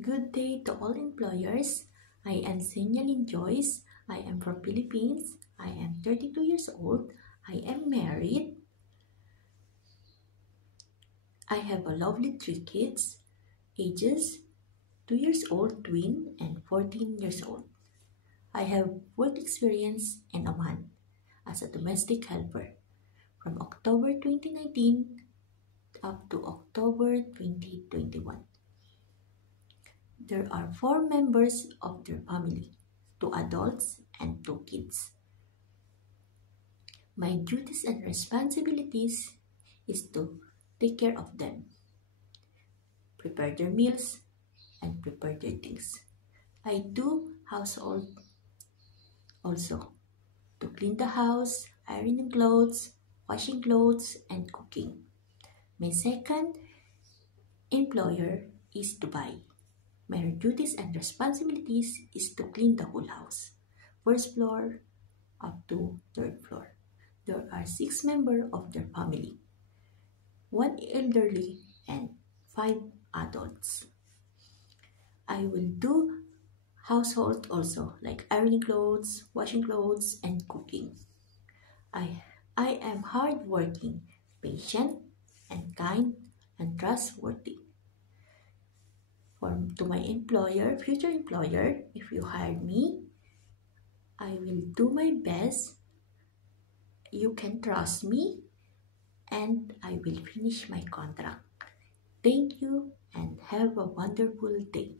Good day to all employers. I am Senyalin Joyce. I am from Philippines. I am 32 years old. I am married. I have a lovely three kids, ages 2 years old twin and 14 years old. I have work experience in Oman as a domestic helper from October 2019 up to October 2021. There are 4 members of their family, 2 adults and 2 kids. My duties and responsibilities is to take care of them, prepare their meals, and prepare their things. I do household also, to clean the house, ironing clothes, washing clothes, and cooking. My second employer is Dubai. My duties and responsibilities is to clean the whole house, first floor up to third floor. There are 6 members of their family, 1 elderly and 5 adults. I will do household also, like ironing clothes, washing clothes, and cooking. I am hardworking, patient, and kind, and trustworthy. To my employer, future employer, if you hire me, I will do my best. You can trust me, and I will finish my contract. Thank you and have a wonderful day.